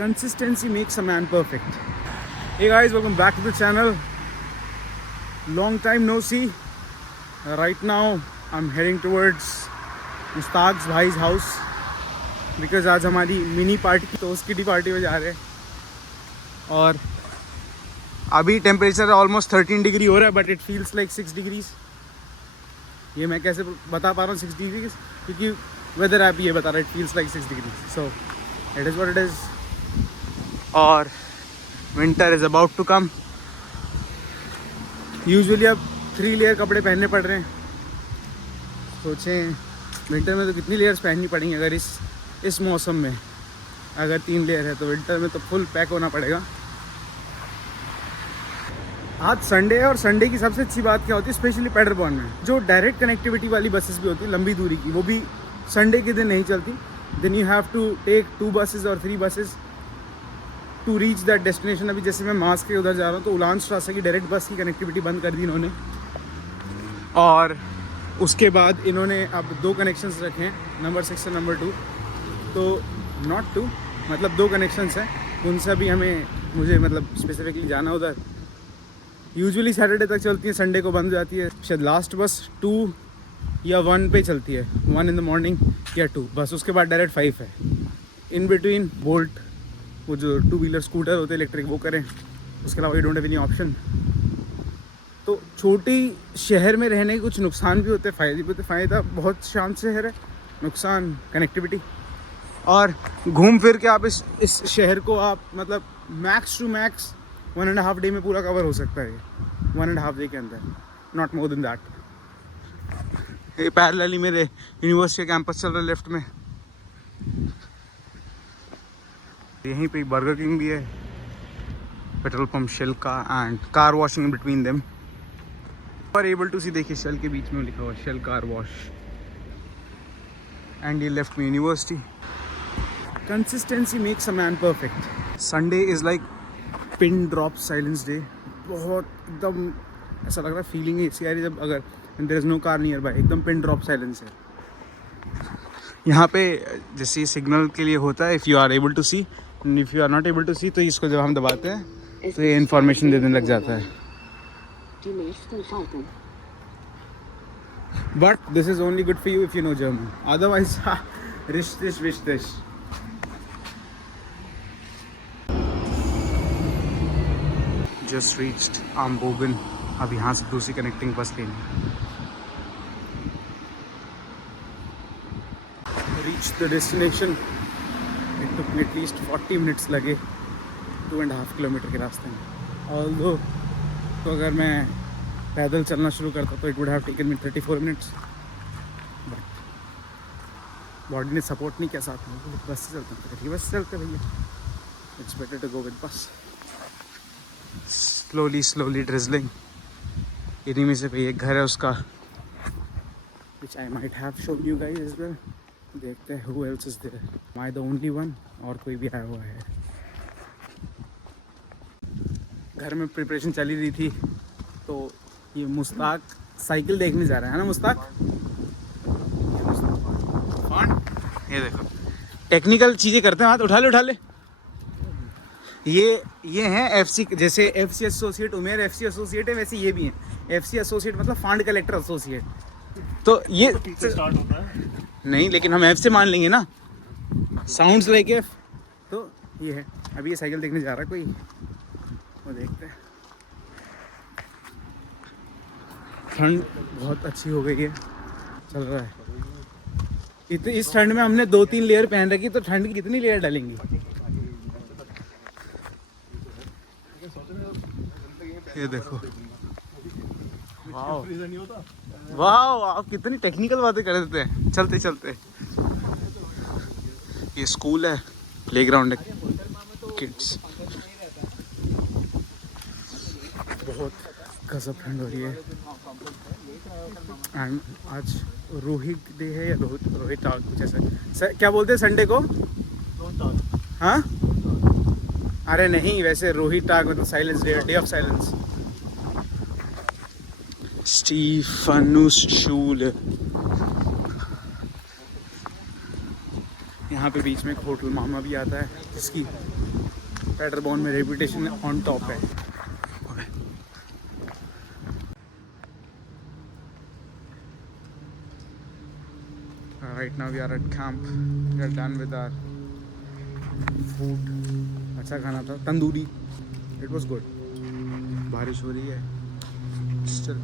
Consistency makes a man perfect. Hey guys, welcome back to the channel. Long time no see. Right now I'm heading towards Mushtaq भाई's house because आज हमारी mini party toast kitty party में जा रहे हैं और अभी temperature almost 13 degree हो रहा है but it feels like 6 degrees. ये मैं कैसे बता पा रहा हूँ 6 डिग्रीज, क्योंकि वेदर ऐप ये बता रहा है it feels like 6 degrees. So it is what it is और winter is about to come. Usually अब 3 लेयर कपड़े पहनने पड़ रहे हैं। सोचें विंटर में तो कितनी लेयर्स पहननी पड़ेंगी। अगर इस मौसम में अगर 3 लेयर है तो विंटर में तो फुल पैक होना पड़ेगा। आज संडे है और संडे की सबसे अच्छी बात क्या होती है, स्पेशली पेडरबॉर्न में जो डायरेक्ट कनेक्टिविटी वाली बसेस भी होती है लंबी दूरी की, वो भी संडे के दिन नहीं चलती। Then you have to take 2 buses और 3 buses to reach that destination. अभी जैसे मैं मास्क के उधर जा रहा हूँ तो उलान स्ट्रासा की डायरेक्ट बस की कनेक्टिविटी बंद कर दी इन्होंने, और उसके बाद इन्होंने अब 2 कनेक्शंस रखे हैं, नंबर 6 और नंबर 2। तो नॉट 2 मतलब 2 कनेक्शंस हैं, उनसे भी मुझे मतलब स्पेसिफिकली जाना उधर। यूजुअली सैटरडे तक चलती है, संडे को बंद हो जाती है। शायद लास्ट बस 2 या 1 पे चलती है, 1 in the morning या 2 बस। उसके बाद डायरेक्ट 5 है। इन बिटवीन बोल्ट वो जो 2 व्हीलर स्कूटर होते हैं इलेक्ट्रिक वो करें, उसके अलावा you don't have any option. तो छोटी शहर में रहने के कुछ नुकसान भी होते हैं, फ़ायदे भी होते हैं। फ़ायदा बहुत शांत शहर है, नुकसान कनेक्टिविटी। और घूम फिर के आप इस शहर को आप मतलब मैक्स टू मैक्स 1.5 डे में पूरा कवर हो सकता है। 1.5 डे के अंदर, नॉट मोर देन दैट। ये पैरेलली मेरे यूनिवर्सिटी कैंपस चल रहा है लेफ्ट में। यहीं पे बर्गर किंग भी है, पेट्रोल पंप शेल का and car washing in between them. और एबल टू सी, देखिए शेल के बीच में लिखा हुआ शेल कार वॉश। एंड ये लेफ्ट में university. Consistency makes a man perfect. Sunday is like pin drop silence day. बहुत एकदम ऐसा लग रहा है, फीलिंग ऐसी आ रही जब अगर there is no car nearby, एकदम पिन ड्रॉप साइलेंस है। यहाँ पे जैसे सिग्नल के लिए होता है, if you are able to see, if you are not able to see, तो इसको जब हम दबाते हैं तो ये इन्फॉर्मेशन देने लग जाता है। But this is only good for you if you know German, otherwise रिश दिश। जस्ट रीच्ड आमबोगन। अब यहाँ से दूसरी कनेक्टिंग बस लेनी। Reach the destination. It took me at least 40 minutes लगे 2.5 किलोमीटर के रास्ते में। ऑल्दो तो अगर मैं पैदल चलना शुरू करता तो it would have taken me 34 minutes, but body ने सपोर्ट नहीं किया साथ में। बस से चलते हैं, बस से चलते भैया, it's better to go with bus. Slowly drizzling. इन्हीं में से कोई एक घर है उसका, which I might have shown you guys as well। देखते हैं who else is there, am I the only one और कोई भी आया हुआ है। घर में प्रिपरेशन चली रही थी तो ये मुश्ताक साइकिल देखने जा रहा है ना मुश्ताक। ये देखो टेक्निकल चीज़ें करते हैं, हाथ उठा ले। ये हैं FC, जैसे FC एसोसिएट उमेर FC एसोसिएट है, वैसे ये भी हैं FC एसोसिएट, मतलब फंड कलेक्टर एसोसिएट। तो ये स्टार्ट होता है नहीं, लेकिन हम F से मान लेंगे ना, साउंड्स लाइक F। तो ये है, अभी ये साइकिल देखने जा रहा है कोई, वो देखते हैं। ठंड बहुत अच्छी हो गई है, चल रहा है। इस ठंड में हमने 2-3 लेयर पहन रखी, तो ठंड की कितनी लेयर डालेंगी। ये देखो, वाह आप कितनी टेक्निकल बातें कर देते हैं चलते चलते। ये स्कूल है, प्लेग्राउंड है किड्स। बहुत गजब ठंड हो रही है। एंड आज रोहित डे है या रोहित कुछ ऐसा क्या बोलते हैं संडे को। हाँ अरे नहीं, वैसे रोहित टाग मतलब साइलेंस डे ऑफ साइलेंस। स्टीफनुसशूले। यहाँ पे बीच में एक होटल मामा भी आता है जिसकी पैडरबॉर्न में रेपुटेशन ऑन टॉप है. Right now we are at camp. We are done with our food. अच्छा खाना था, तंदूरी. It was good. बारिश हो रही है. Still.